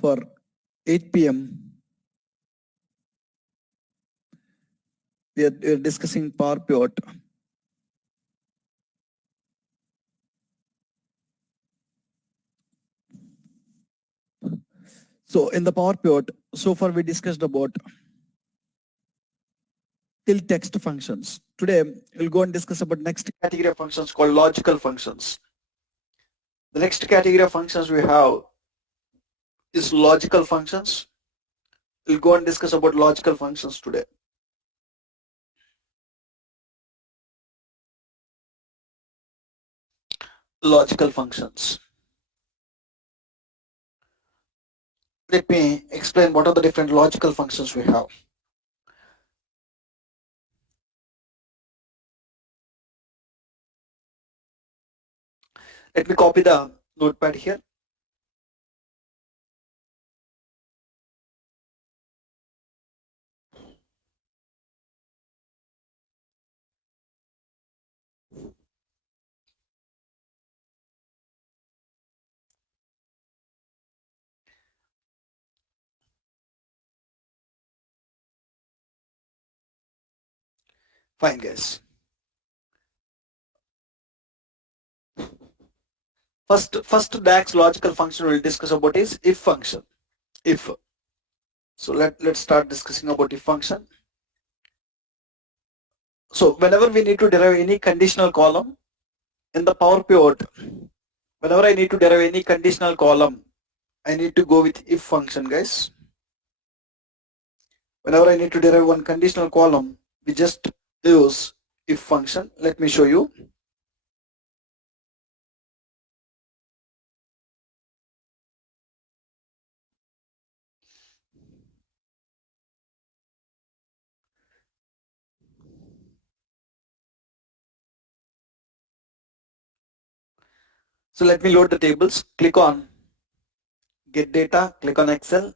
for 8 p.m. We are discussing power pivot. So in the power pivot, so far we discussed about till text functions. Today we'll go and discuss about next category of functions called logical functions. The next category of functions we have is logical functions. We'll go and discuss about logical functions today. Logical functions. Let me explain what are the different logical functions we have. Let me copy the notepad here. Fine, guys. First DAX logical function we'll discuss about is if function. If. So let's start discussing about if function. So whenever we need to derive any conditional column in the power pivot, whenever I need to derive any conditional column, I need to go with if function, guys. Whenever I need to derive one conditional column, we just use if function. Let me show you. So let me load the tables. Click on get data, click on Excel.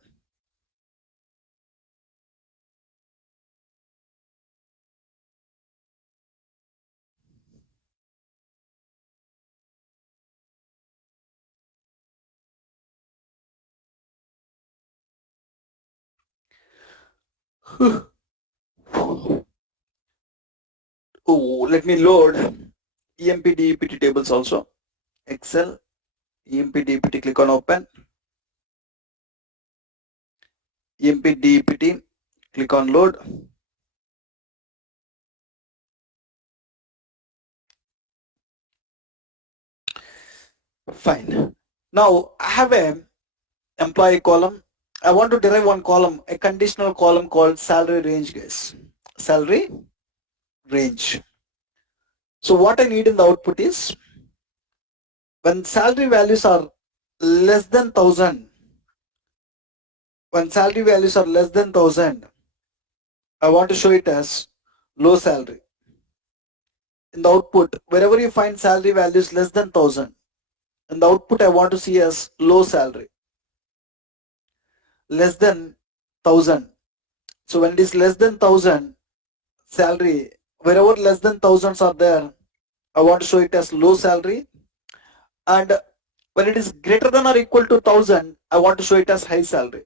Oh, let me load EMP DEPT tables also. Excel, EMP DEPT, click on open. EMP DEPT, click on load. Fine. Now I have a employee column. I want to derive one column, a conditional column called salary range, guys. Salary range. So what I need in the output is when salary values are less than 1000, when salary values are less than 1000, I want to show it as low salary. In the output, wherever you find salary values less than 1000, in the output I want to see as low salary. Less than 1000. So when it is less than 1000 salary, wherever less than thousands are there, I want to show it as low salary. And when it is greater than or equal to 1000, I want to show it as high salary.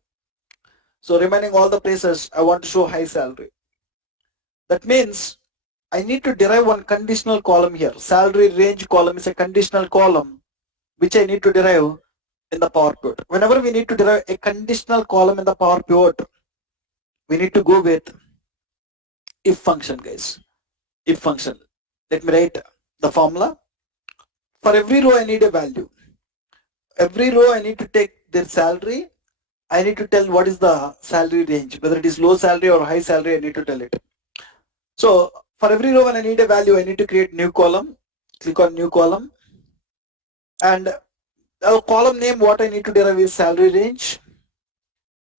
So remaining all the places, I want to show high salary. That means I need to derive one conditional column here. Salary range column is a conditional column which I need to derive in the power pivot. Whenever we need to derive a conditional column in the power pivot, we need to go with if function, guys. If function. Let me write the formula. For every row I need a value. Every row I need to take their salary. I need to tell what is the salary range, whether it is low salary or high salary, I need to tell it. So for every row when I need a value, I need to create new column. Click on new column. And the column name what I need to derive is salary range.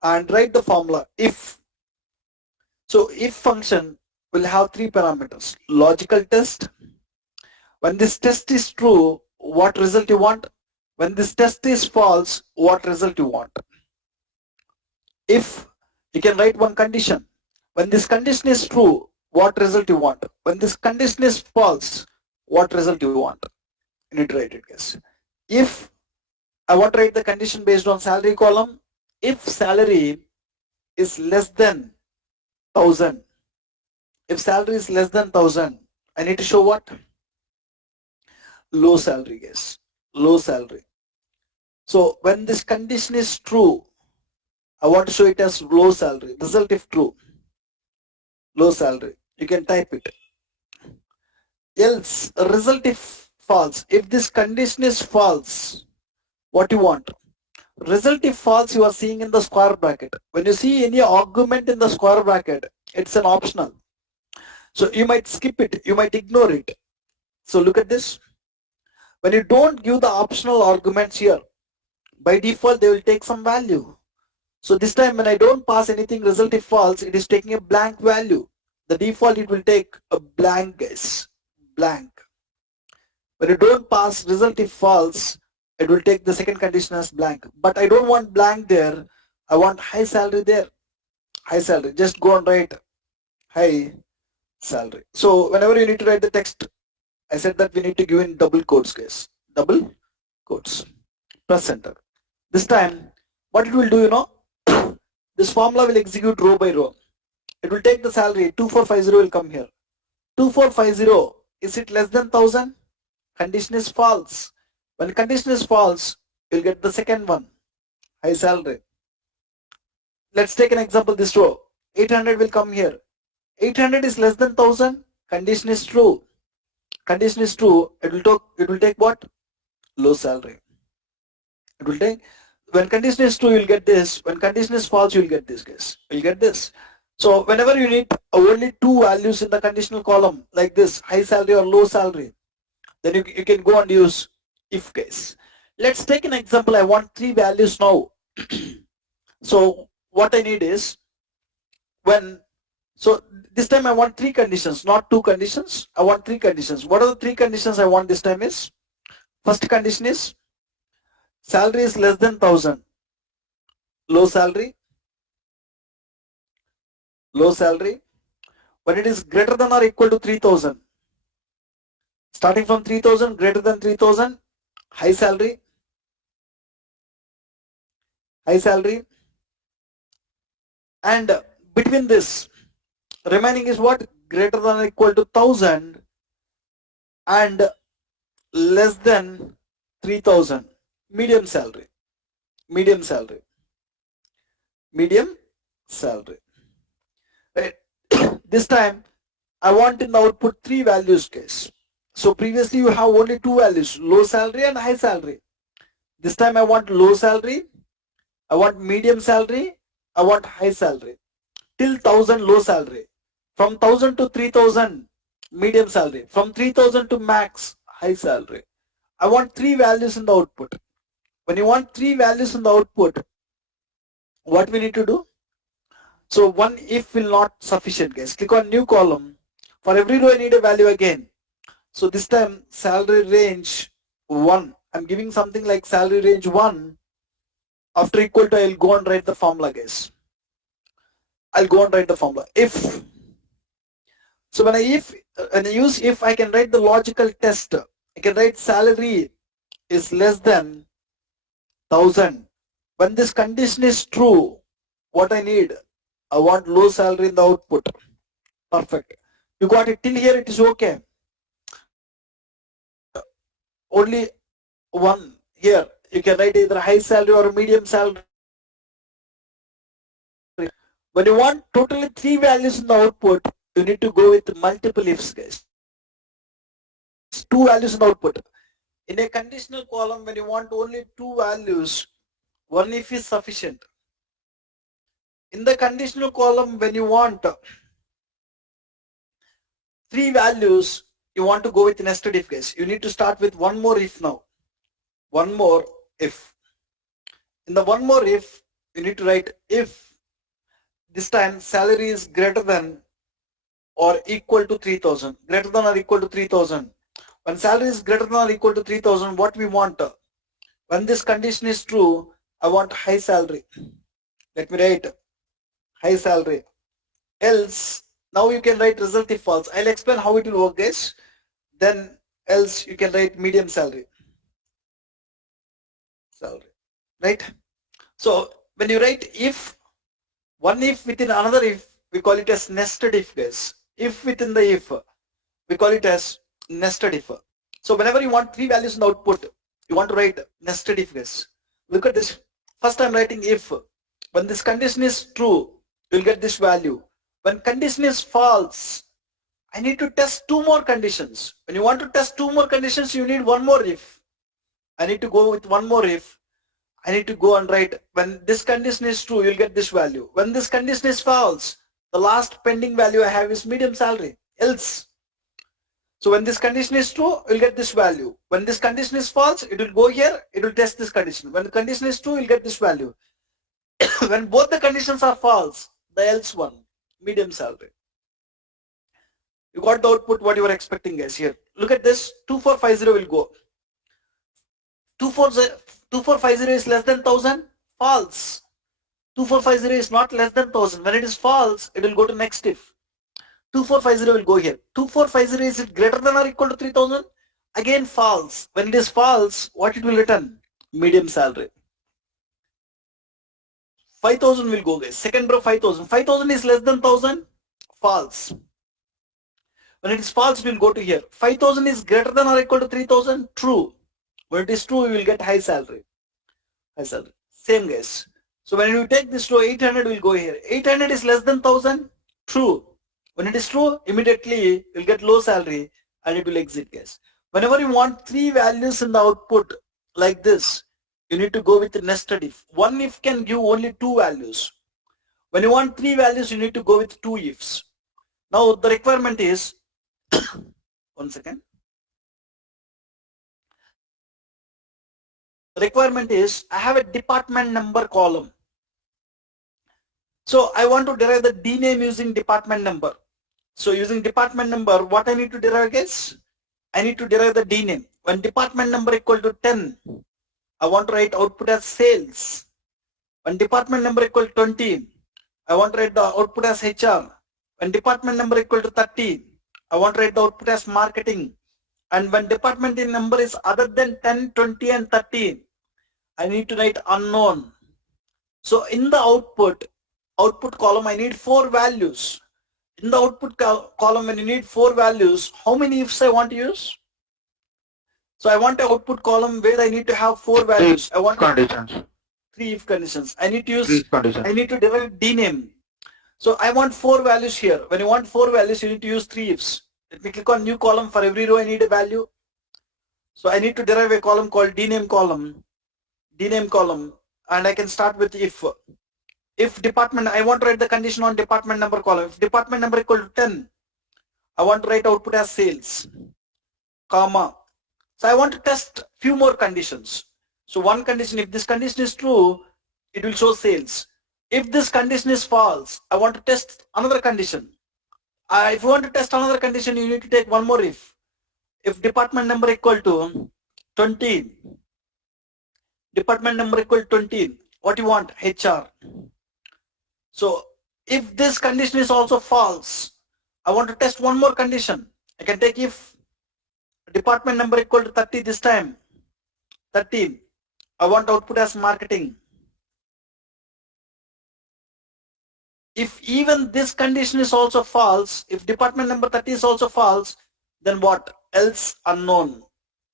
And write the formula if. So if function will have three parameters. Logical test. When this test is true, what result you want? When this test is false, what result you want? If you can write one condition. When this condition is true, what result you want? When this condition is false, what result you want? You need to write it, guys. If I want to write the condition based on salary column, if salary is less than 1000, if salary is less than 1000, I need to show what? Low salary, guys. Low salary. So when this condition is true, I want to show it as low salary. Result if true, low salary. You can type it. Else, result if false. If this condition is false, what you want? Result if false, you are seeing in the square bracket. When you see any argument in the square bracket, it's an optional. So you might skip it, you might ignore it. So look at this. When you don't give the optional arguments here, by default they will take some value. So this time when I don't pass anything result if false, it is taking a blank value. The default it will take a blank, guys. Blank. When you don't pass result if false, it will take the second condition as blank. But I don't want blank there. I want high salary there. High salary. Just go and write high salary. So whenever you need to write the text, I said that we need to give in double quotes, guys. Double quotes. Press enter. This time, what it will do, this formula will execute row by row. It will take the salary. 2450 will come here. 2450, is it less than 1000? Condition is false. When condition is false, you'll get the second one, high salary. Let's take an example, this row. 800 will come here. 800 is less than 1000. Condition is true. Condition is true. It will take what? Low salary. It will take, when condition is true, you'll get this. When condition is false, you'll get this, guys. You'll get this. So whenever you need only two values in the conditional column, like this, high salary or low salary, then you can go and use if case. Let's take an example. I want three values now. So what I need is, so this time I want three conditions, not two conditions. I want three conditions. What are the three conditions I want this time is? First condition is salary is less than 1000. Low salary. Low salary. When it is greater than or equal to 3000. Starting from 3000, greater than 3000, high salary. High salary. And between this, remaining is what? Greater than or equal to 1000 and less than 3000. Medium salary. Medium salary. Medium salary. Right. This time I want in the output three values, case. So previously you have only two values, low salary and high salary. This time I want low salary, I want medium salary, I want high salary. Till 1000 low salary. From 1000 to 3000 medium salary. From 3000 to max high salary. I want three values in the output. When you want three values in the output, what we need to do? So one if will not sufficient, guys. Click on new column. For every row I need a value again. So this time salary range 1. I'm giving something like salary range 1. After equal to, I'll go and write the formula, guys. I'll go and write the formula. If. So when I use if, I can write the logical test. I can write salary is less than 1000. When this condition is true, what I need? I want low salary in the output. Perfect. You got it till here, it is okay. Only one here. You can write either high salary or medium salary. When you want totally three values in the output, you need to go with multiple ifs, guys. Two values in the output. In a conditional column, when you want only two values, one if is sufficient. In the conditional column, when you want three values, you want to go with nested if, guys. You need to start with one more if now. One more if. In the one more if, you need to write if this time salary is greater than or equal to 3000. Greater than or equal to 3000. When salary is greater than or equal to 3000, what we want? When this condition is true, I want high salary. Let me write high salary. Else, now you can write result if false. I'll explain how it will work, guys. Then else you can write medium salary. Salary. Right? So when you write if, one if within another if, we call it as nested if, guys. If within the if, we call it as nested if. So whenever you want three values in the output, you want to write nested if, guys. Look at this. First I'm writing if. When this condition is true, you'll get this value. When condition is false, I need to test two more conditions. When you want to test two more conditions, you need one more if. I need to go with one more if. I need to go and write when this condition is true, you'll get this value. When this condition is false, the last pending value I have is medium salary. Else. So when this condition is true, you'll get this value. When this condition is false, it will go here, it will test this condition. When the condition is true, you'll get this value. When both the conditions are false, the else one, medium salary. You got the output what you were expecting, guys. Here, look at this. 2450 will go. 2450 is less than 1000. False. 2450 is not less than 1000. When it is false, it will go to next if. 2450 will go here. 2450 is it greater than or equal to 3000? Again false. When it is false, what it will return? Medium salary. 5000 will go, guys. Second row 5000. 5000 is less than 1000. False. When it is false, it will go to here. 5000 is greater than or equal to 3000. True. When it is true, you will get high salary. High salary. Same, guys. So when you take this row, 800 will go here. 800 is less than 1000. True. When it is true, immediately you'll get low salary and it will exit, guys. Whenever you want three values in the output like this, you need to go with the nested if. One if can give only two values. When you want three values, you need to go with two ifs. Now the requirement is, one second. The requirement is, I have a department number column. So I want to derive the D name using department number. So using department number, what I need to derive, guys? I need to derive the D name. When department number equal to 10, I want to write output as sales. When department number equal to 20, I want to write the output as HR. When department number equal to 30, I want to write the output as marketing. And when department number is other than 10, 20 and 30, I need to write unknown. So in the output column, I need four values. In the output column, when you need four values, how many ifs I want to use? So I want an output column where I need to have four values. I want conditions. Three if conditions. I need to use, I need to derive D name. So I want four values here. When you want four values, you need to use three ifs. Let me click on new column. For every row, I need a value. So I need to derive a column called D name column. D name column. And I can start with if. If department, I want to write the condition on department number column. If department number equal to 10, I want to write output as sales, comma. So I want to test few more conditions. So one condition, if this condition is true, it will show sales. If this condition is false, I want to test another condition. If you want to test another condition, you need to take one more if. If department number equal to 20, department number equal to 20, what you want? HR. So if this condition is also false, I want to test one more condition. I can take if department number equal to 30 this time, 30, I want output as marketing. If even this condition is also false, if department number 30 is also false, then what? Else unknown.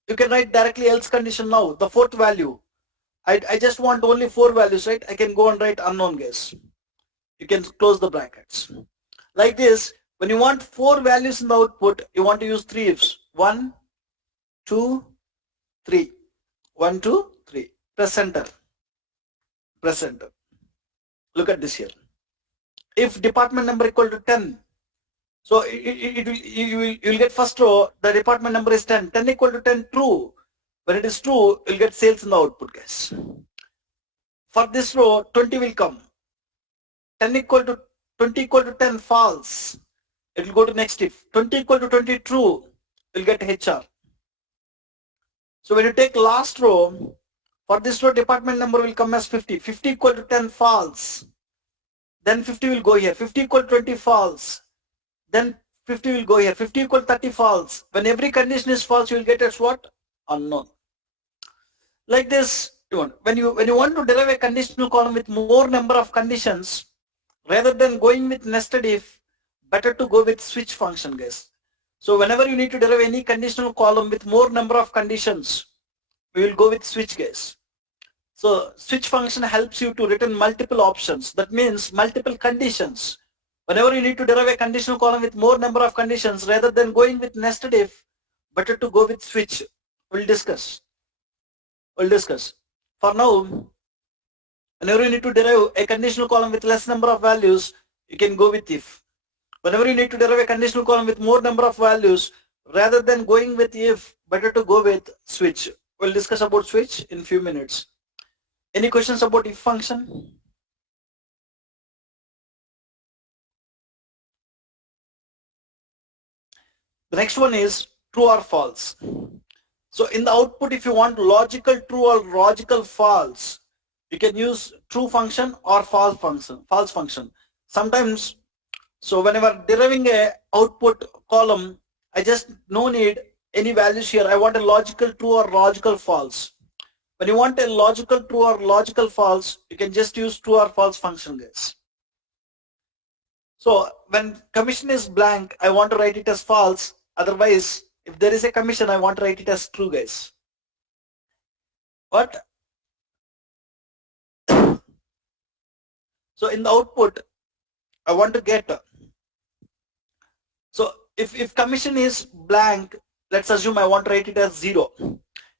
You can write directly else condition now, the fourth value. I just want only four values, right? I can go and write unknown, guess. You can close the brackets. Like this, when you want four values in the output, you want to use three ifs. 1, 2, 3. 1, 2, 3. Press enter. Press enter. Look at this here. If department number equal to 10, so you will get first row, the department number is 10. 10 equal to 10, true. When it is true, you'll get sales in the output, guys. For this row, 20 will come. 10 equal to 20 equal to 10, false. It will go to next if. 20 equal to 20, true. You'll get HR. So when you take last row, for this row, department number will come as 50. 50 equal to 10, false. Then 50 will go here. 50 equal to 20, false. Then 50 will go here. 50 equal to 30, false. When every condition is false, you will get as what? Unknown. Like this, When you want to derive a conditional column with more number of conditions, rather than going with nested if, better to go with switch function, guys. So whenever you need to derive any conditional column with more number of conditions, we will go with switch, guys. So switch function helps you to return multiple options. That means multiple conditions. Whenever you need to derive a conditional column with more number of conditions, rather than going with nested if, better to go with switch. We'll discuss. For now, whenever you need to derive a conditional column with less number of values, you can go with if. Whenever you need to derive a conditional column with more number of values, rather than going with if, better to go with switch. We'll discuss about switch in few minutes. Any questions about if function? The next one is true or false. So in the output, if you want logical true or logical false, you can use true function or false function. Sometimes, so whenever deriving a output column, I just no need any values here. I want a logical true or logical false. When you want a logical true or logical false, you can just use true or false function, guys. So when commission is blank, I want to write it as false. Otherwise, if there is a commission, I want to write it as true, guys. What? So in the output, I want to get. So if commission is blank, let's assume I want to write it as 0.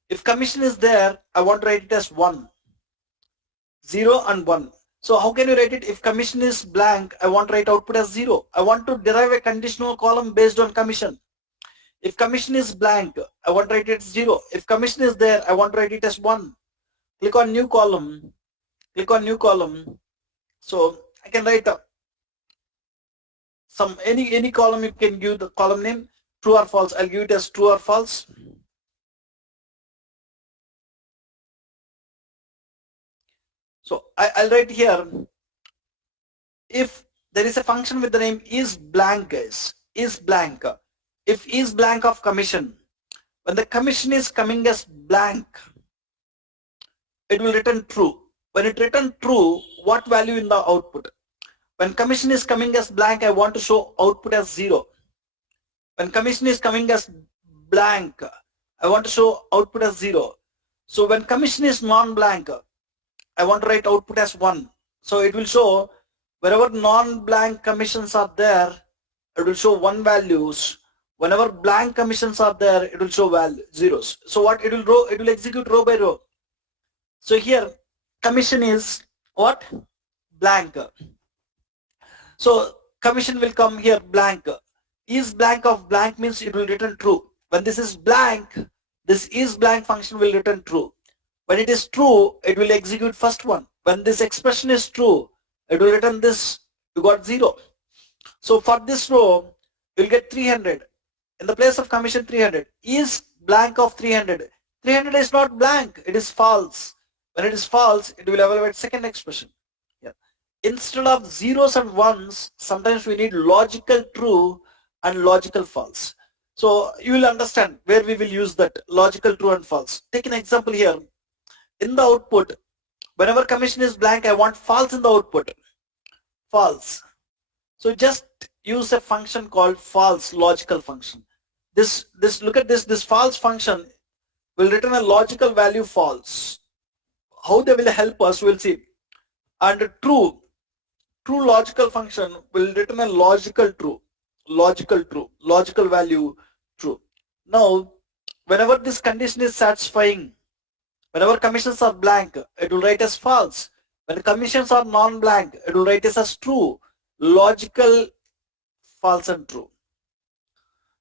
If commission is there, I want to write it as 1. 0 and 1. So how can you write it? If commission is blank, I want to write output as 0. I want to derive a conditional column based on commission. If commission is blank, I want to write it as 0. If commission is there, I want to write it as 1. Click on new column. Click on new column. So I can write any column. You can give the column name true or false. I'll give it as true or false. So I'll write here, if there is a function with the name is blank, guys, is blank. If is blank of commission, when the commission is coming as blank, it will return true. When it returns true, what value in the output? When commission is coming as blank, I want to show output as 0. When commission is coming as blank, I want to show output as 0. So when commission is non-blank, I want to write output as 1. So it will show wherever non-blank commissions are there, it will show 1 values. Whenever blank commissions are there, it will show zeros. So what it will execute row by row. So here commission is what? Blank. So commission will come here blank. Is blank of blank means it will return true. When this is blank, this is blank function will return true. When it is true, it will execute first one. When this expression is true, it will return this. You got 0. So for this row, you'll get 300. In the place of commission 300. Is blank of 300. 300 is not blank. It is false. When it is false, it will evaluate second expression. Yeah. Instead of zeros and ones, sometimes we need logical true and logical false. So you will understand where we will use that logical true and false. Take an example here. In the output, whenever commission is blank, I want false in the output. False. So just use a function called false logical function. Look at this false function will return a logical value false. How they will help us, we'll see. And true logical function will return a logical value true. Now, whenever this condition is satisfying, whenever commissions are blank, it will write as false. When commissions are non-blank, it will write as true. Logical, false and true.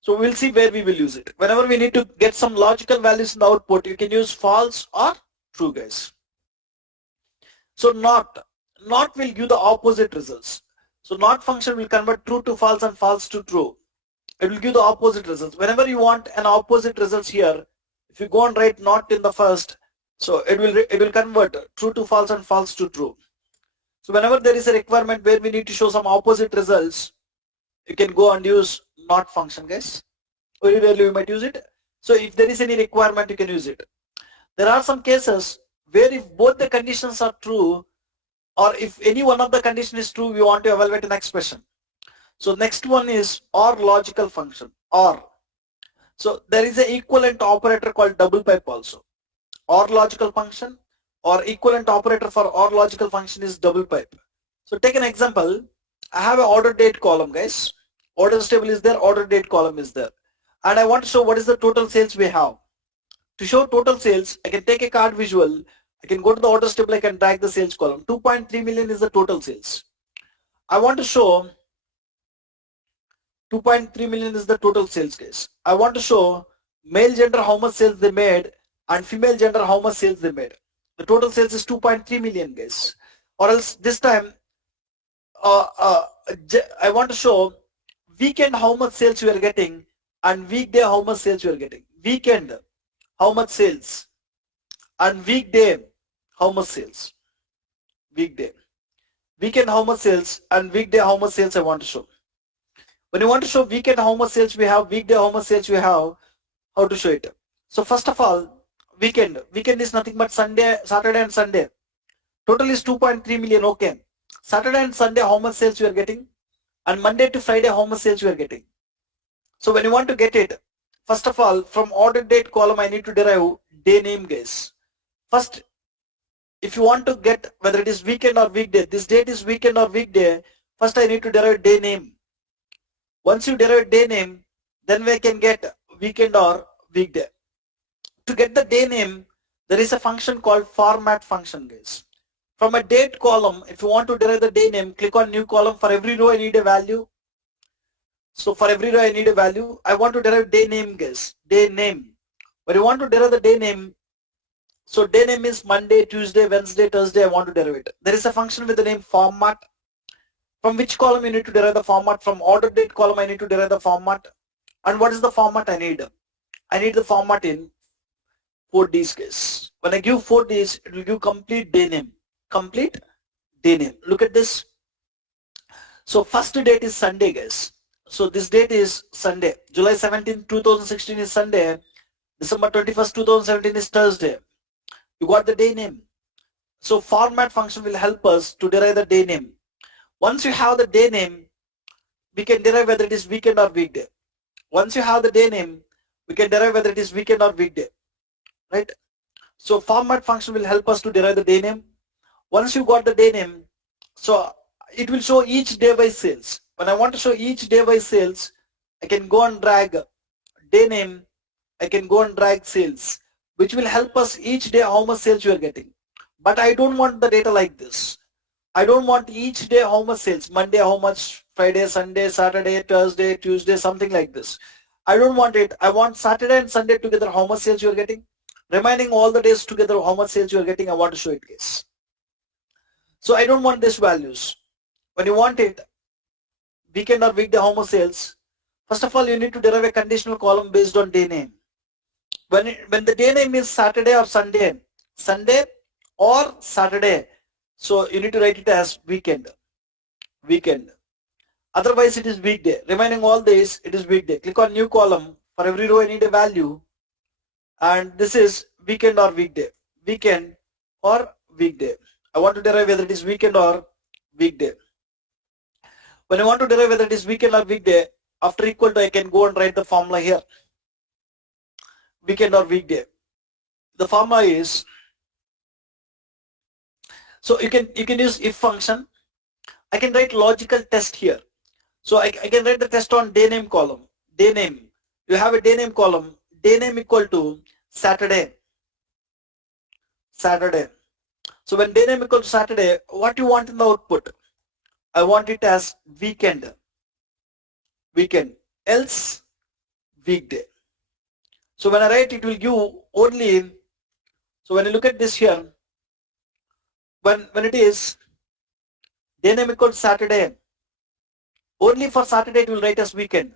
So we'll see where we will use it. Whenever we need to get some logical values in the output, you can use false or true, guys. So not will give the opposite results. So not function will convert true to false and false to true. It will give the opposite results. Whenever you want an opposite results here, if you go and write not in the first, so it will convert true to false and false to true. So whenever there is a requirement where we need to show some opposite results, you can go and use not function, guys. Very rarely you might use it. So if there is any requirement, you can use it. There are some cases where if both the conditions are true, or if any one of the condition is true, we want to evaluate an expression. So next one is OR logical function, OR. So there is an equivalent operator called double pipe also. OR logical function or equivalent operator for OR logical function is double pipe. So take an example. I have an order date column, guys. Order table is there, order date column is there. And I want to show what is the total sales we have. To show total sales, I can take a card visual. I can go to the order table, I can drag the sales column. 2.3 million is the total sales. I want to show 2.3 million is the total sales, guys. I want to show male gender how much sales they made and female gender how much sales they made. The total sales is 2.3 million, guys. Or else this time uh, uh, I want to show weekend how much sales you are getting and weekday how much sales you are getting. Weekend how much sales and weekday how much sales. Weekday. Weekend how much sales and weekday how much sales I want to show. When you want to show weekend how much sales we have, weekday how much sales we have, how to show it. So first of all, weekend is nothing but Sunday, Saturday and Sunday. Total is 2.3 million. Okay. Saturday and Sunday how much sales you are getting, and Monday to Friday how much sales you are getting. So when you want to get it, first of all, from order date column I need to derive day name, guys. First, if you want to get whether it is weekend or weekday, this date is weekend or weekday, first I need to derive day name. Once you derive day name, then we can get weekend or weekday. To get the day name, there is a function called format function, guys. From a date column, if you want to derive the day name, click on new column. For every row I need a value. So for every row I need a value. I want to derive day name, guys. Day name. When you want to derive the day name, so day name is Monday, Tuesday, Wednesday, Thursday, I want to derive it. There is a function with the name format. From which column you need to derive the format? From order date column I need to derive the format. And what is the format I need? I need the format in 4Ds, guys. When I give 4Ds, it will give complete day name. Complete day name. Look at this. So first date is Sunday, guys. So this date is Sunday. July 17, 2016 is Sunday. December 21st, 2017 is Thursday. You got the day name. So format function will help us to derive the day name. Once you have the day name, we can derive whether it is weekend or weekday. Once you have the day name, we can derive whether it is weekend or weekday. Right? So format function will help us to derive the day name. Once you got the day name, so it will show each day by sales. When I want to show each day by sales, I can go and drag day name, I can go and drag sales, which will help us each day how much sales you are getting. But I don't want the data like this. I don't want each day how much sales, Monday how much, Friday, Sunday, Saturday, Thursday, Tuesday, something like this. I don't want it. I want Saturday and Sunday together how much sales you are getting. Remaining all the days together how much sales you are getting, I want to show it, guys. So I don't want these values. When you want it, weekend or weekday how much sales, first of all you need to derive a conditional column based on day name. When the day name is Saturday or Sunday, Sunday or Saturday, so you need to write it as weekend. Weekend. Otherwise it is weekday. Remaining all days it is weekday. Click on new column. For every row I need a value, and this is weekend or weekday. Weekend or weekday. I want to derive whether it is weekend or weekday. When I want to derive whether it is weekend or weekday, after equal to I can go and write the formula here. Weekend or weekday. The formula is, so you can use if function. I can write logical test here. So I can write the test on day name column. Day name. You have a day name column. Day name equal to Saturday. Saturday. So when day name equal to Saturday, what you want in the output? I want it as weekend. Weekend. Else weekday. So when I write, it will give only. So when you look at this here, when it is day name equal to Saturday, only for Saturday it will write as weekend.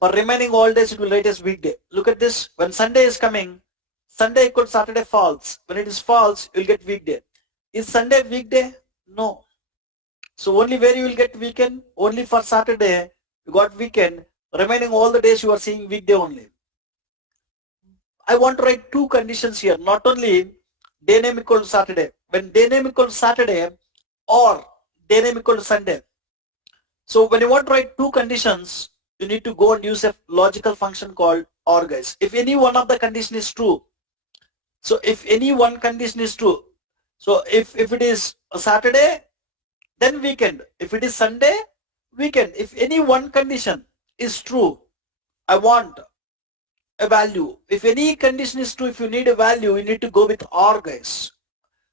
For remaining all days it will write as weekday. Look at this. When Sunday is coming, Sunday equal to Saturday false. When it is false, you will get weekday. Is Sunday weekday? No. So only where you will get weekend? Only for Saturday you got weekend. Remaining all the days you are seeing weekday only. I want to write two conditions here. Not only day name equal to Saturday. When day name equal to Saturday or day name equal to Sunday. So when you want to write two conditions, you need to go and use a logical function called OR, guys. If any one of the condition is true, so if any one condition is true, so if it is a Saturday, then weekend. If it is Sunday, weekend. If any one condition is true, I want a value. If any condition is true, if you need a value, you need to go with OR, guys.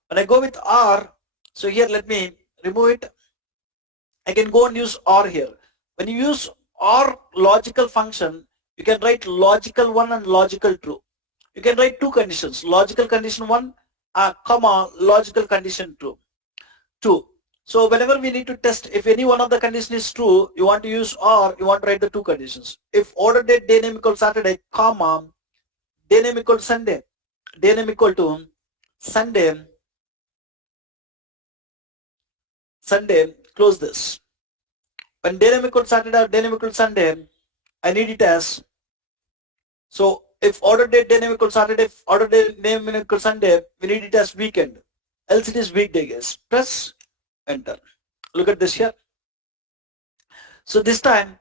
When I go with OR, so here let me remove it. I can go and use OR here. When you use OR logical function, you can write logical one and logical true. You can write two conditions, logical condition one, comma, logical condition two. So whenever we need to test if any one of the condition is true, you want to use OR, you want to write the two conditions. If order date day name equal to Saturday, comma, day name equal to Sunday, day name equal to Sunday, close this. When day name equal to Saturday or day name equal to Sunday, I need it as, so if order date day name equal to Saturday, if order date name equal to Sunday, we need it as weekend. Else it is weekday, guys. Press enter. Look at this here. So this time,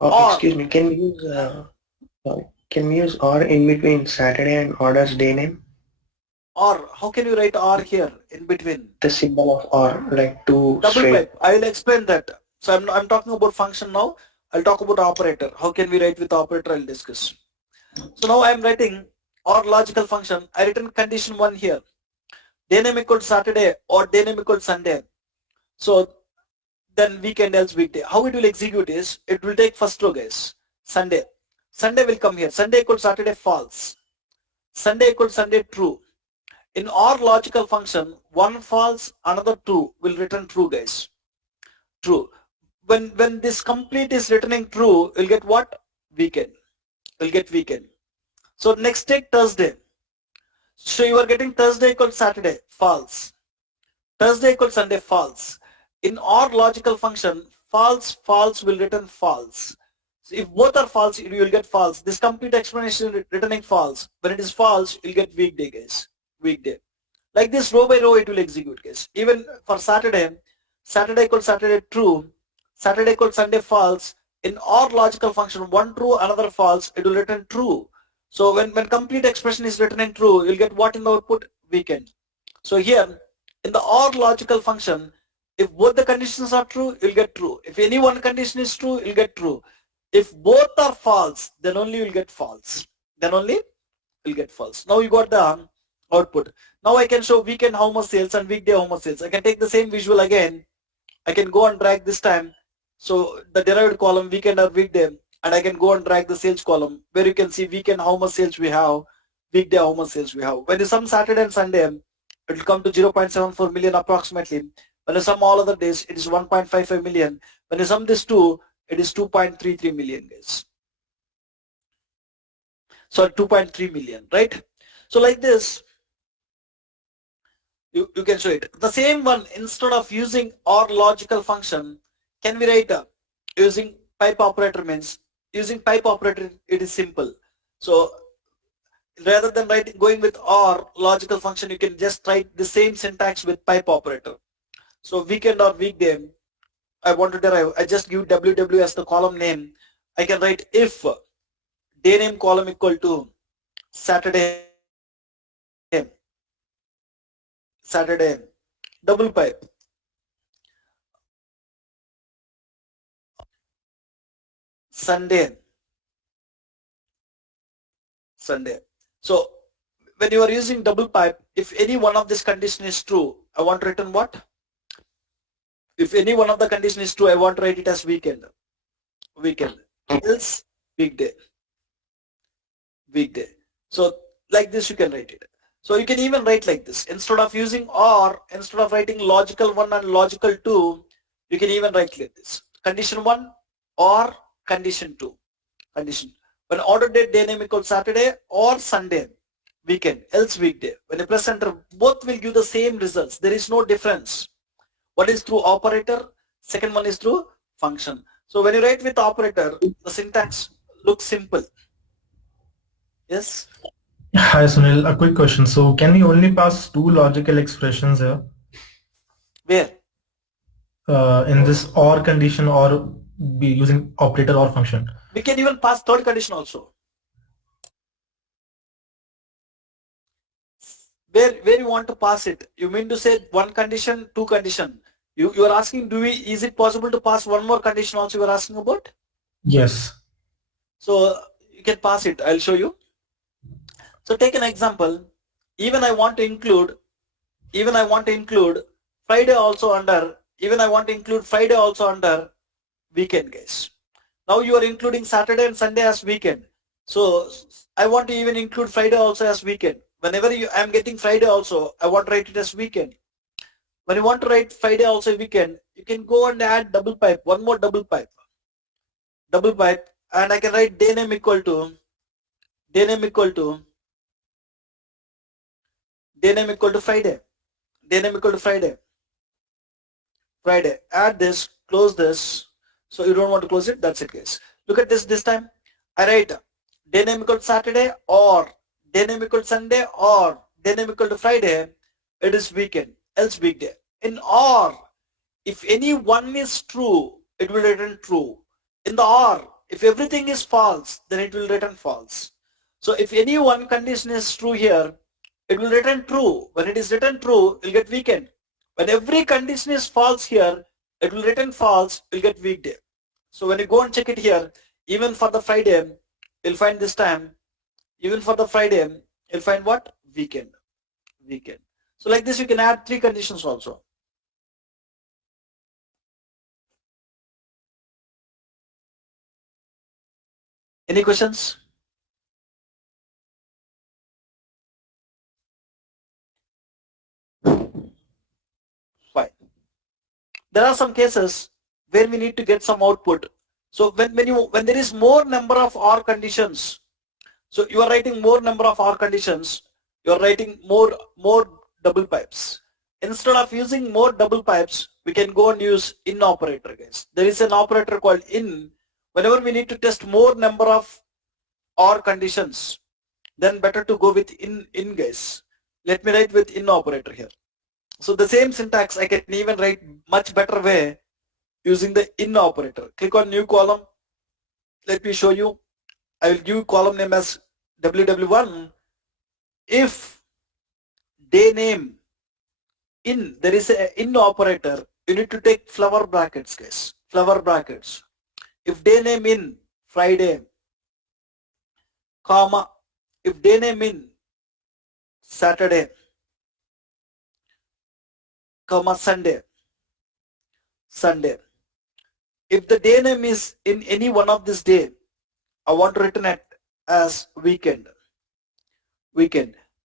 Excuse me, can we use or in between Saturday and order's day name? or how can you write or here in between? The symbol of or, like two Double straight. pipe. I will explain that. So I'm talking about function now. I'll talk about operator. How can we write with operator? I'll discuss. So now I'm writing or logical function. I written condition one here. Day name equal to Saturday or day name equal to Sunday. So then weekend else weekday. How it will execute is, it will take first row, guys. Sunday. Sunday will come here. Sunday equal to Saturday false. Sunday equal to Sunday true. In OR logical function, one false, another true will return true, guys. True. When this complete is returning true, you'll get what? Weekend. You'll get weekend. So next take Thursday. So you are getting Thursday equal to Saturday, false. Thursday equal to Sunday, false. In OR logical function, false will return false. So if both are false, you will get false. This complete explanation is returning false. When it is false, you'll get weekday, guys. Weekday. Like this, row by row, it will execute, guys. Even for Saturday, Saturday equal to Saturday true, Saturday equal to Sunday false. In OR logical function, one true, another false, it will return true. So when complete expression is returning true, you'll get what in the output? Weekend. So here, in the OR logical function, if both the conditions are true, you'll get true. If any one condition is true, you'll get true. If both are false, then only you'll get false. Then only you'll get false. Now you got the output. Now I can show weekend how much sales and weekday how much sales. I can take the same visual again. I can go and drag this time. So the derived column weekend or weekday, and I can go and drag the sales column where you can see weekend how much sales we have, weekday how much sales we have. When you sum Saturday and Sunday, it will come to 0.74 million approximately. When you sum all other days, it is 1.55 million. When you sum this two, it is 2.33 million, guys. So 2.3 million, right? So like this, you can show it. The same one, instead of using OR logical function, can we write using pipe operator? Means using pipe operator, it is simple. So rather than going with OR logical function, you can just write the same syntax with pipe operator. So weekend or weekday, I want to derive, I just give WW as the column name. I can write if day name column equal to Saturday, double pipe, Sunday. So when you are using double pipe, if any one of this condition is true, I want to return what? If any one of the condition is true, I want to write it as weekend. Else weekday. So like this you can write it. So you can even write like this. Instead of using OR, instead of writing logical 1 and logical 2, you can even write like this. Condition 1 or condition 2. Condition. When order date day name equals Saturday or Sunday, weekend, else weekday. When you press enter, both will give the same results. There is no difference. One is through operator, second one is through function. So when you write with operator, the syntax looks simple. Yes? Hi Sunil, a quick question. So can we only pass two logical expressions here Where? in this or condition or be using operator or function? We can even pass third condition also. Where you want to pass it? You mean to say one condition, two condition? You are asking, is it possible to pass one more condition also? You are asking about. Yes. So you can pass it. I'll show you. So take an example. Even I want to include Friday also under. Even I want to include Friday also under weekend, guys. Now you are including Saturday and Sunday as weekend. So I want to even include Friday also as weekend. Whenever I am getting Friday also, I want to write it as weekend. When you want to write Friday also weekend, you can go and add double pipe, one more double pipe, and I can write day name equal to day name equal to day name equal to Friday, day name equal to Friday. Add this, close this. So you don't want to close it, that's it, guys. Look at this time. I write day name equal to Saturday or day name equal to Sunday or day name equal to Friday. It is weekend, else weekday. In or, if any one is true, it will return true. In the or, if everything is false, then it will return false. So if any one condition is true here, it will return true. When it is written true, you'll get weekend. When every condition is false here, it will return false, you'll get weekday. So when you go and check it here, even for the Friday, you'll find this time, even for the Friday, you'll find what? Weekend. Weekend. So like this, you can add three conditions also. Any questions? Fine. There are some cases where we need to get some output. So when there is more number of OR conditions, so you are writing more number of OR conditions, you are writing more double pipes. Instead of using more double pipes, we can go and use in operator, guys. There is an operator called in. Whenever we need to test more number of OR conditions, then better to go with in, guys. Let me write with in operator here. So the same syntax I can even write much better way using the in operator. Click on new column. Let me show you. I will give column name as ww1. If day name in, there is a in operator, you need to take flower brackets, guys. Flower brackets. If day name in Friday, comma, if day name in Saturday, comma, Sunday. If the day name is in any one of this day, I want to return it as weekend.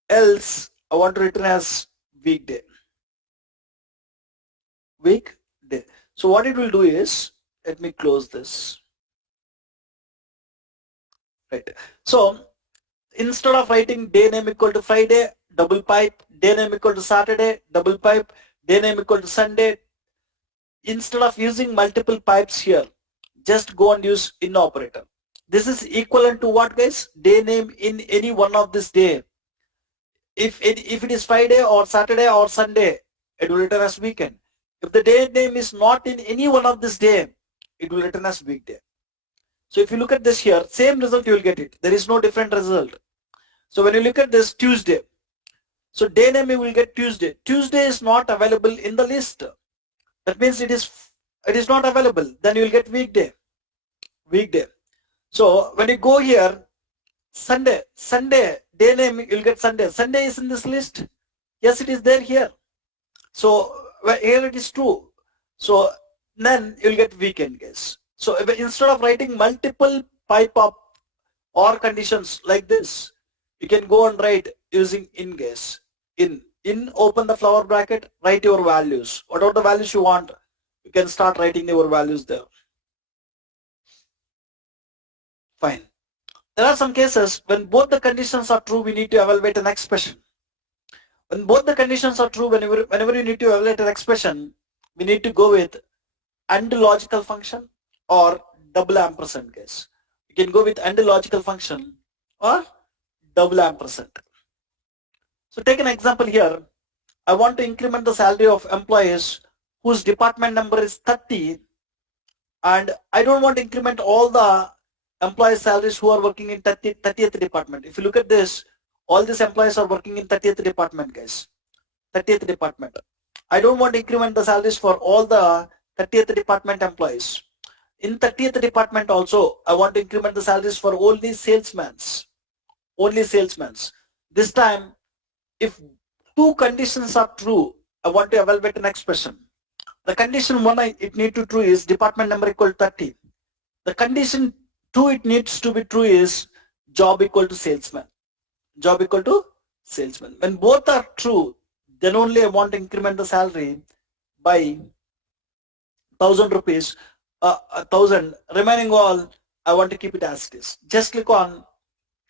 Else I want to return as weekday. So what it will do is, let me close this. Right. So instead of writing day name equal to Friday, double pipe, day name equal to Saturday, double pipe, day name equal to Sunday, instead of using multiple pipes here, just go and use in operator. This is equivalent to what, guys? Day name in any one of this day. If it is Friday or Saturday or Sunday, it will return as weekend. If the day name is not in any one of this day, it will return as weekday. So if you look at this here, same result you will get it. There is no different result. So when you look at this Tuesday, so day name you will get Tuesday. Tuesday is not available in the list. That means it is not available. Then you will get weekday. So when you go here, Sunday, day name you'll get Sunday. Sunday is in this list. Yes, it is there here. So here it is true. So then you'll get weekend, guys. So instead of writing multiple pipe up or conditions like this, you can go and write using in, guys. In, open the flower bracket, write your values. Whatever the values you want, you can start writing your values there. Fine. There are some cases when both the conditions are true, we need to evaluate an expression. When both the conditions are true, whenever you need to evaluate an expression, we need to go with AND logical function or double ampersand, guys. You can go with AND logical function or double ampersand. So take an example here. I want to increment the salary of employees whose department number is 30, and I don't want to increment all the employees' salaries who are working in 30th department. If you look at this, all these employees are working in 30th department, guys. 30th department. I don't want to increment the salaries for all the 30th department employees. In 30th department also, I want to increment the salaries for only salesmen. Only salesmen. This time, if two conditions are true, I want to evaluate an expression. The condition one it need to true is department number equal to 30. The condition two it needs to be true is job equal to salesman. Job equal to salesman. When both are true, then only I want to increment the salary by 1000 rupees, 1000. Remaining all, I want to keep it as it is. Just click on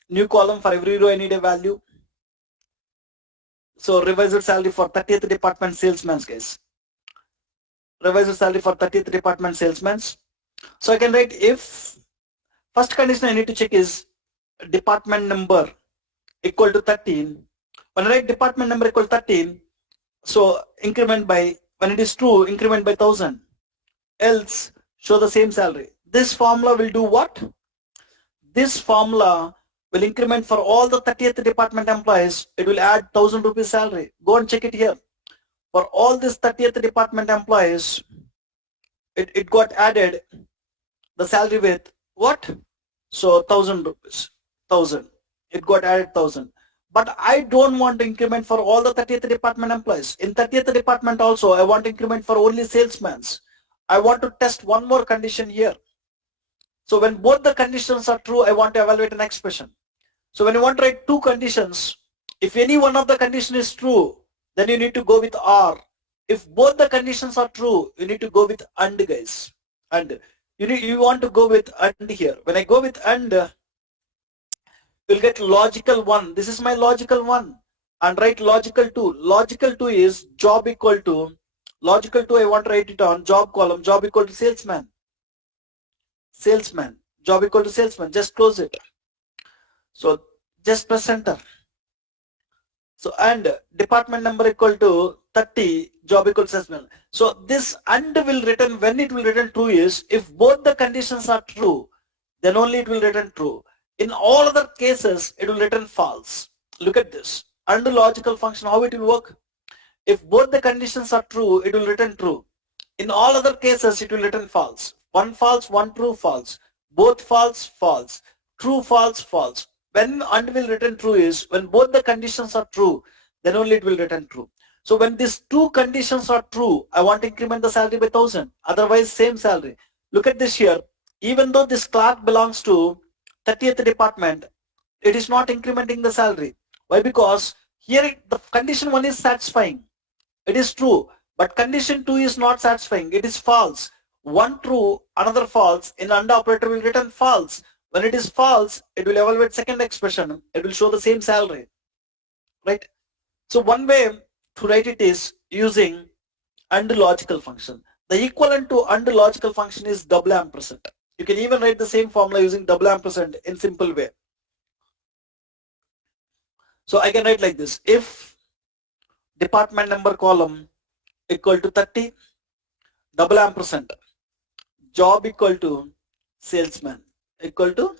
new column. For every row I need a value. So revised salary for 30th department salesman, guys. Revised salary for 30th department salesman. So I can write if first condition I need to check is department number equal to 13. When I write department number equal to 13, so increment by, when it is true, increment by 1000. Else show the same salary. This formula will do what? This formula will increment for all the 30th department employees. It will add 1000 rupees salary. Go and check it here. For all these 30th department employees, it got added the salary with what? So 1000 rupees. 1000. It got added 1000. But I don't want to increment for all the 30th department employees. In 30th department also, I want to increment for only salesmen. I want to test one more condition here. So when both the conditions are true, I want to evaluate an expression. So when you want to write two conditions, if any one of the condition is true, then you need to go with or. If both the conditions are true, you need to go with and, guys. And you want to go with and here. When I go with and, you'll get logical one. This is my logical one. And write logical two. Logical two is job equal to, logical two I want to write it on job column, job equal to salesman. Salesman. Job equal to salesman. Just close it. So just press enter. So and department number equal to 30, job equal to salesman. So this and will return, when it will return true is if both the conditions are true, then only it will return true. In all other cases, it will return false. Look at this. And logical function, how it will work? If both the conditions are true, it will return true. In all other cases, it will return false. One false, one true, false. Both false, false. True, false, false. When and will return true is when both the conditions are true, then only it will return true. So when these two conditions are true, I want to increment the salary by 1000. Otherwise, same salary. Look at this here. Even though this clerk belongs to 30th department, it is not incrementing the salary. Why? Because here the condition one is satisfying. It is true. But condition 2 is not satisfying. It is false. One true, another false. In AND operator will return false. When it is false, it will evaluate second expression. It will show the same salary. Right? So one way to write it is using AND logical function. The equivalent to AND logical function is double ampersand. You can even write the same formula using double ampersand in simple way. So I can write like this. If department number column equal to 30, double ampersand, job equal to salesman equal to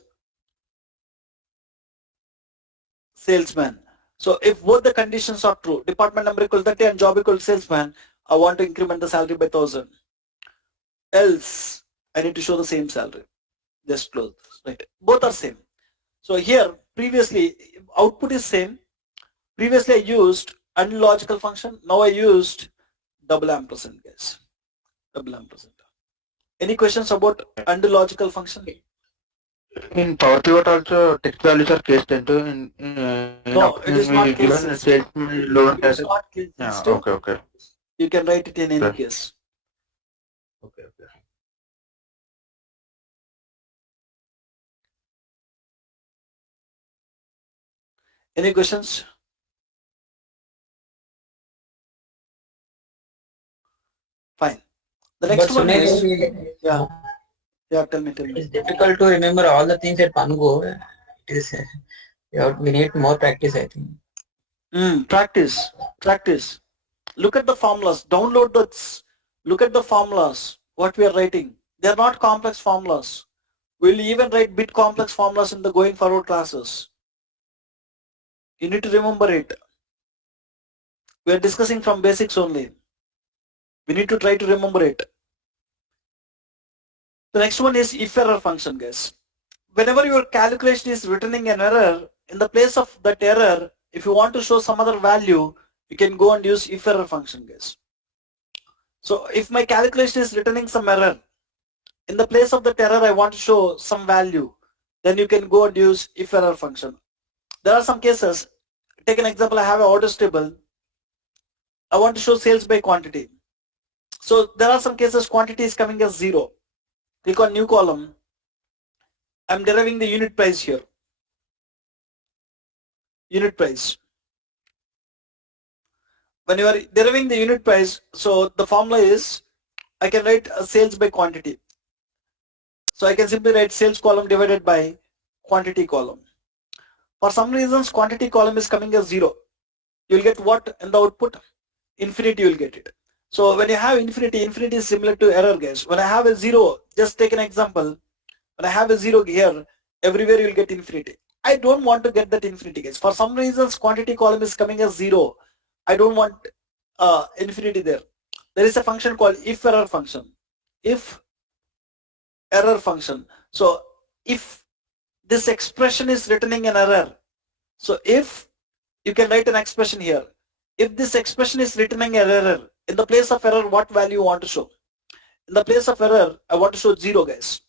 salesman. So if both the conditions are true, department number equal to 30 and job equal to salesman, I want to increment the salary by 1000. Else, I need to show the same salary. Just close, right? Both are same. So here, previously, output is same. Previously, I used AND logical function. Now I used double ampersand, guys. Double ampersand. Any questions about AND logical function? In Power Pivot also text values are case into in No, it is not case given sensitive. statement lower It is case. not case Yeah, sensitive. okay. You can write it in any Okay. case. Okay. Any questions? Fine. The next one is, yeah, tell me. It's difficult to remember all the things at one go. It is We need more practice, I think. Practice. Look at the formulas. Download the. Look at the formulas. What we are writing. They are not complex formulas. We'll even write bit complex formulas in the going forward classes. You need to remember it. We are discussing from basics only. We need to try to remember it. The next one is if error function, guys. Whenever your calculation is returning an error, in the place of that error, if you want to show some other value, you can go and use if error function, guys. So if my calculation is returning some error, in the place of that error I want to show some value, then you can go and use if error function. There are some cases. Take an example, I have an orders table. I want to show sales by quantity. So there are some cases quantity is coming as 0. Click on new column. I'm deriving the unit price here. Unit price. When you are deriving the unit price, so the formula is, I can write sales by quantity. So I can simply write sales column divided by quantity column. For some reasons, quantity column is coming as 0. You'll get what in the output? Infinity, you'll get it. So when you have infinity, infinity is similar to error, guys. When I have a 0, just take an example. When I have a 0 here, everywhere you'll get infinity. I don't want to get that infinity, guys. For some reasons, quantity column is coming as 0. I don't want infinity there. There is a function called if error function. If error function. So if this expression is returning an error, so if you can write an expression here. If this expression is returning an error, in the place of error, what value you want to show? In the place of error, I want to show 0, guys.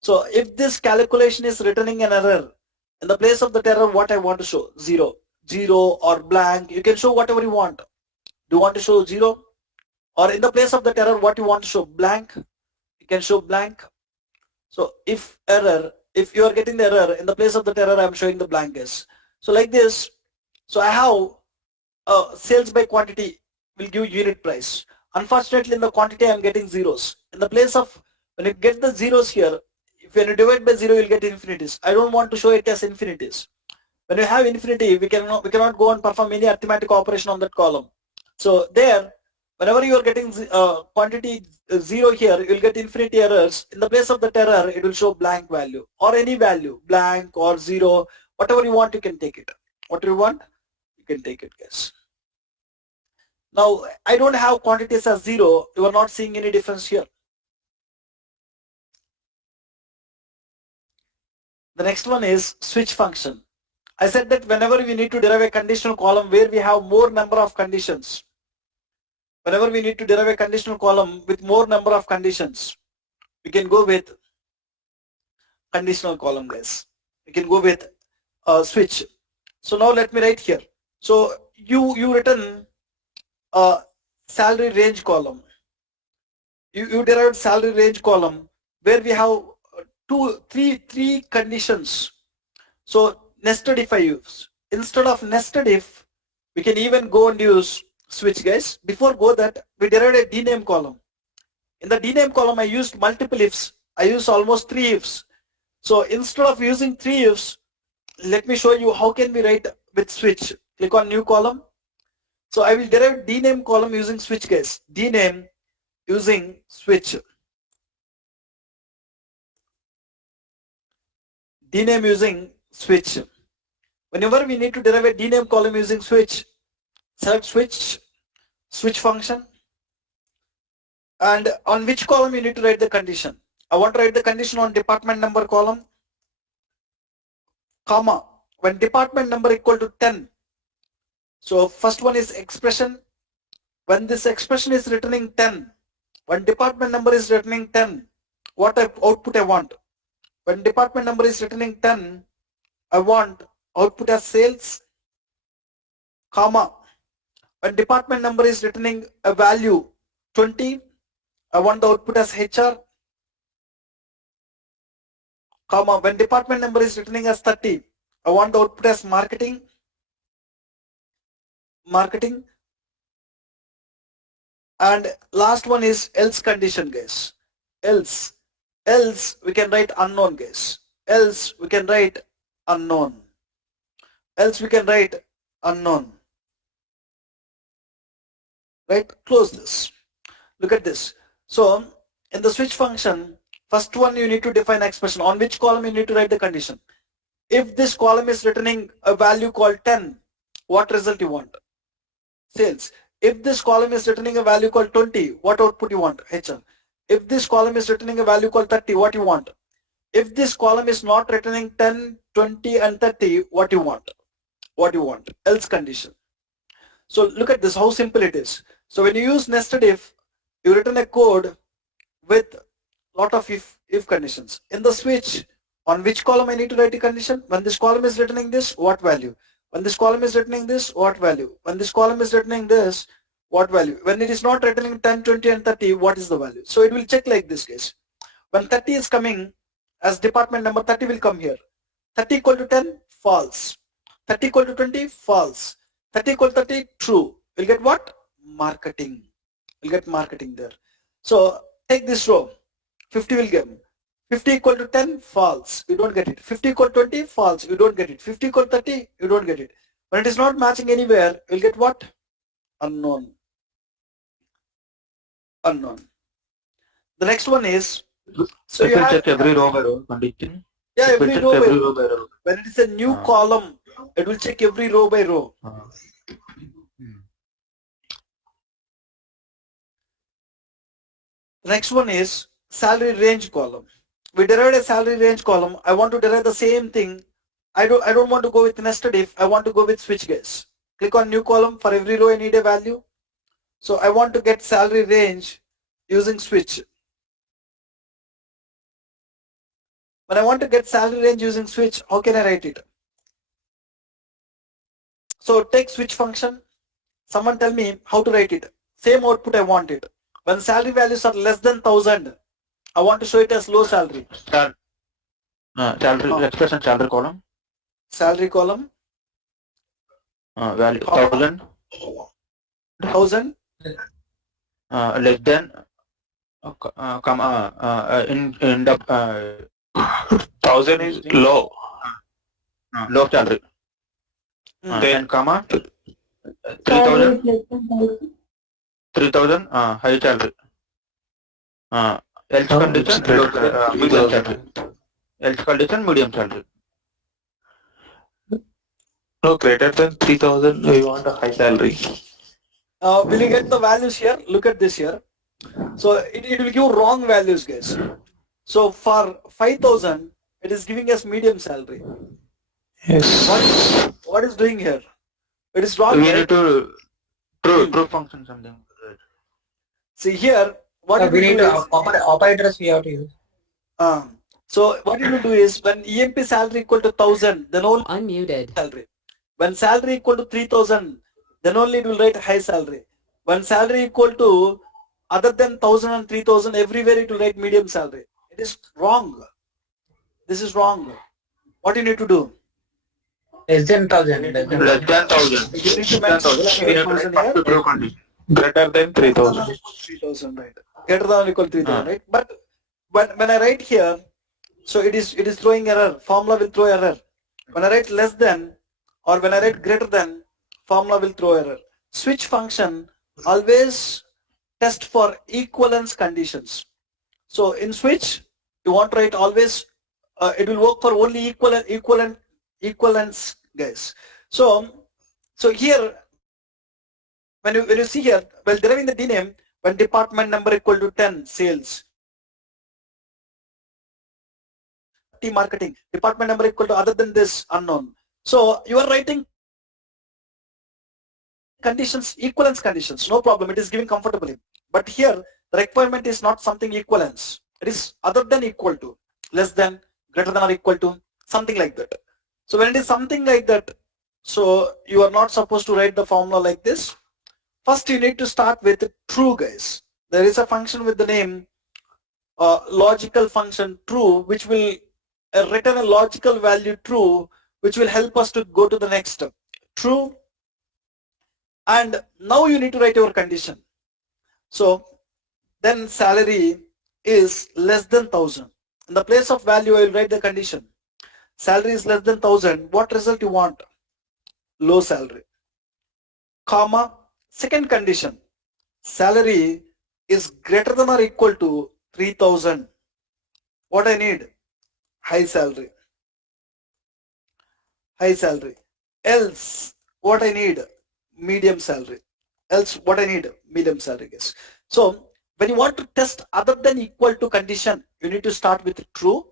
So if this calculation is returning an error, in the place of that error, what I want to show? 0. 0 or blank. You can show whatever you want. Do you want to show 0? Or in the place of that error, what you want to show? Blank. You can show blank. So if error, if you are getting the error, in the place of that error, I am showing the blank, guys. So like this. So I have sales by quantity will give unit price. Unfortunately, in the quantity I am getting zeros. In the place of, when you get the zeros here, if when you divide by 0, you'll get infinities. I don't want to show it as infinities. When you have infinity, we cannot go and perform any arithmetic operation on that column. So there, whenever you are getting quantity 0 here, you'll get infinity errors. In the place of that error, it will show blank value or any value, blank or 0, whatever you want, you can take it. Whatever you want, you can take it, guys. Now, I don't have quantities as 0. You are not seeing any difference here. The next one is switch function. I said that whenever we need to derive a conditional column where we have more number of conditions, whenever we need to derive a conditional column with more number of conditions, we can go with conditional column, guys. We can go with switch. So now let me write here. So you written a salary range column. You derived salary range column where we have three conditions. So nested if I use, instead of nested if, we can even go and use switch, guys. Before go that, we derived a dname column. In the dname column, I used multiple ifs. I used almost 3 ifs. So instead of using 3 ifs, let me show you how can we write with switch. Click on new column. So I will derive dname column using switch, guys. Dname using switch. Dname using switch. Whenever we need to derive a dname column using switch, select switch function, and on which column you need to write the condition. I want to write the condition on department number column, comma, when department number equal to 10. So first one is expression. When this expression is returning 10, when department number is returning 10, what output I want? When department number is returning 10, I want output as sales, comma. When department number is returning a value 20, I want the output as HR, comma. When department number is returning as 30, I want the output as marketing, and last one is else condition, guys. Else we can write unknown, guys. Else we can write unknown. else we can write unknown. Right, close this. Look at this. So in the switch function, first one you need to define expression. On which column you need to write the condition. If this column is returning a value called 10, what result you want? Sales. If this column is returning a value called 20, what output you want? HR. If this column is returning a value called 30, what you want? If this column is not returning 10, 20 and 30, what you want? What you want? Else condition. So look at this, how simple it is. So when you use nested if, you return a code with lot of if conditions. In the switch, on which column I need to write a condition? When this column is returning this, what value? When this column is returning this, what value? When this column is returning this, what value? When it is not returning 10, 20 and 30, what is the value? So it will check like this case. When 30 is coming, as department number 30 will come here. 30 equal to 10, false. 30 equal to 20, false. 30 equal to 30, true. We'll get what? Marketing. We'll get marketing there. So take this row. 50 will give. 50 equal to 10, false. You don't get it. 50 equal to 20, false. You don't get it. 50 equal to 30, you don't get it. When it is not matching anywhere, you'll get what? Unknown. Unknown. The next one is, so It you will have, check every row by row condition. yeah, It will every check row by every row. row by row. When it is a new column, it will check every row by row. The next one is salary range column. We derived a salary range column. I want to derive the same thing. I don't want to go with nested if. I want to go with switch case. Click on new column. For every row I need a value. So I want to get salary range using switch. When I want to get salary range using switch, how can I write it? So take switch function. Someone tell me how to write it. Same output I want it. When salary values are less than 1000, I want to show it as low salary. Salary expression salary column. Salary column, Value 1000. 1000. Less than in the 1000 is low. low salary. Then comma 3000 high salary. Else condition medium salary. Else condition medium salary. No, greater than 3000 we want a high salary. Will you get the values here? Look at this here. So it will give wrong values, guys. So for 5000, it is giving us medium salary. Yes. What is doing here? It is wrong. We Right? need to true function something. See here, what So it we will need do to is, operators we have to use. so what it will do is when EMP salary equal to 1000, then only Unmuted. salary. When salary equal to 3000, then only it will write high salary. When salary equal to other than 1000 and 3000, everywhere it will write medium salary. It is wrong. This is wrong. What you need to do? Less than 1000. Less than 1000. You need to mention 1000 here. True condition. Greater than 3000. 3000, right? Greater than or equal to 3000, right? But when I write here, so it is throwing error. Formula will throw error. When I write less than or when I write greater than, formula will throw error. Switch function always test for equivalence conditions. So in switch, you want to write always. It will work for only equivalence, guys. So here, when you see here, while deriving the dname, when department number equal to 10, sales. Marketing, department number equal to other than this, unknown. So you are writing conditions, equivalence conditions, no problem, it is giving comfortably. But here, the requirement is not something equivalence. It is other than equal to, less than, greater than or equal to, something like that. So when it is something like that, so you are not supposed to write the formula like this. First you need to start with true, guys. There is a function with the name logical function true, which will return a logical value true, which will help us to go to the next step. True. And now you need to write your condition. So then salary is less than 1000. In the place of value, I will write the condition. Salary is less than 1000. What result you want? low salary, comma, second condition, salary is greater than or equal to 3,000. What I need? High salary. High salary. Else, what I need? Medium salary. Else, what I need? Medium salary, guys. So, when you want to test other than equal to condition, you need to start with true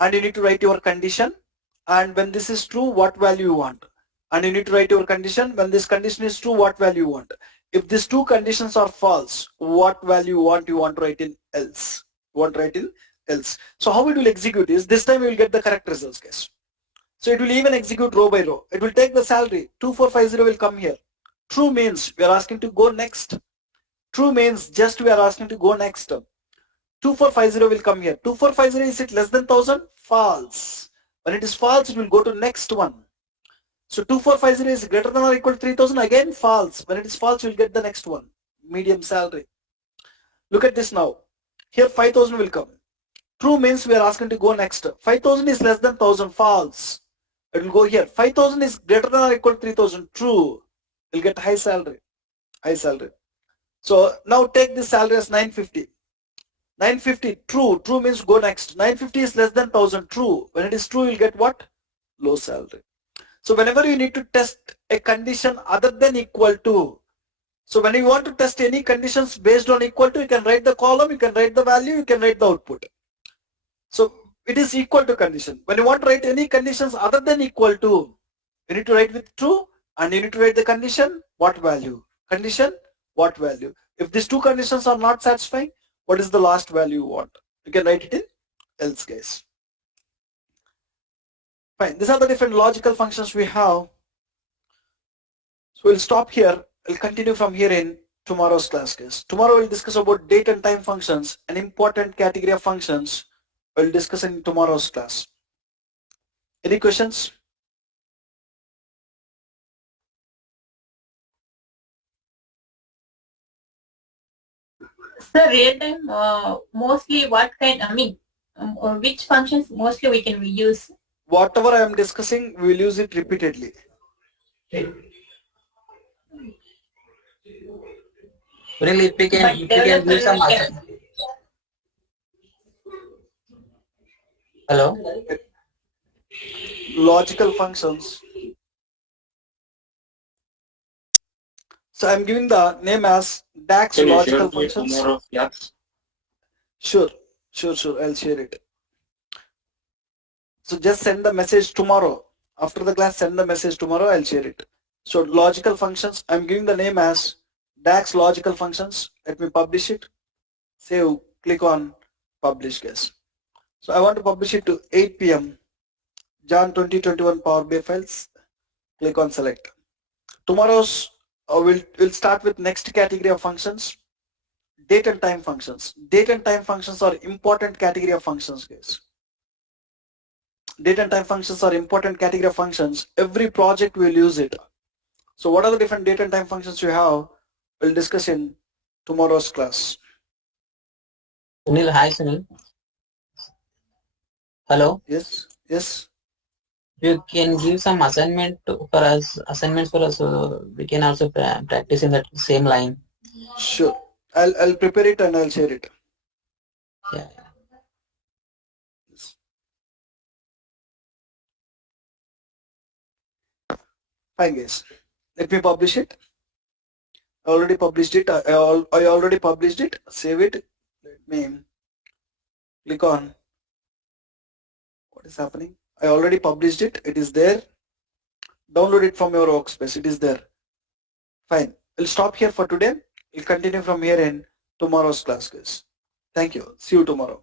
and you need to write your condition. And when this is true, what value you want? And you need to write your condition. When this condition is true, what value you want? If these two conditions are false, what value you want to write in else. You want to write in else. So how it will execute is, this time we will get the correct results, guys. So it will even execute row by row. It will take the salary. 2450 will come here. True means we are asking to go next. True means just we are asking to go next. 2450 will come here. 2450, is it less than 1000? False. When it is false, it will go to next one. So 2450 is greater than or equal to 3000, again false. When it is false, you will get the next one, medium salary. Look at this now. Here 5000 will come. True means we are asking to go next. 5000 is less than 1000, false. It will go here. 5000 is greater than or equal to 3000, true. You'll get high salary. High salary. So now take this salary as 950. 950, true. True means go next. 950 is less than 1000, true. When it is true, you'll get what? Low salary. So whenever you need to test a condition other than equal to, so when you want to test any conditions based on equal to, you can write the column, you can write the value, you can write the output. So it is equal to condition. When you want to write any conditions other than equal to, you need to write with true and you need to write the condition, what value? Condition, what value? If these two conditions are not satisfying, what is the last value you want? You can write it in else case. Fine, these are the different logical functions we have. So we'll stop here. We'll continue from here in tomorrow's class, guys. Tomorrow we'll discuss about date and time functions, an important category of functions. We'll discuss in tomorrow's class. Any questions? So real time, mostly what kind, which functions mostly we can use? Whatever I am discussing, we will use it repeatedly. Really, if we can give some Hello? Logical functions. So I'm giving the name as DAX Can you logical share me functions. tomorrow class? Sure. I'll share it. So just send the message tomorrow. After the class, send the message tomorrow. I'll share it. So logical functions, I'm giving the name as DAX logical functions. Let me publish it. Save, click on publish, guys. So I want to publish it to 8 p.m. Jan 2021 Power BI files. Click on select. Tomorrow's we'll start with next category of functions, date and time functions. Date and time functions are important category of functions, guys. Date and time functions are important category of functions. Every project will use it. So what are the different date and time functions you have? We'll discuss in tomorrow's class. Sunil, hi Sunil. Hello. Yes. You can give some assignments for us, so we can also practice in that same line. Sure. I'll prepare it and I'll share it. Yeah. Fine, guys. Let me publish it. I already published it. I already published it. Save it. Let me click on. What is happening? I already published it. It is there. Download it from your workspace. It is there. Fine. We'll stop here for today. We'll continue from here in tomorrow's class, guys. Thank you. See you tomorrow.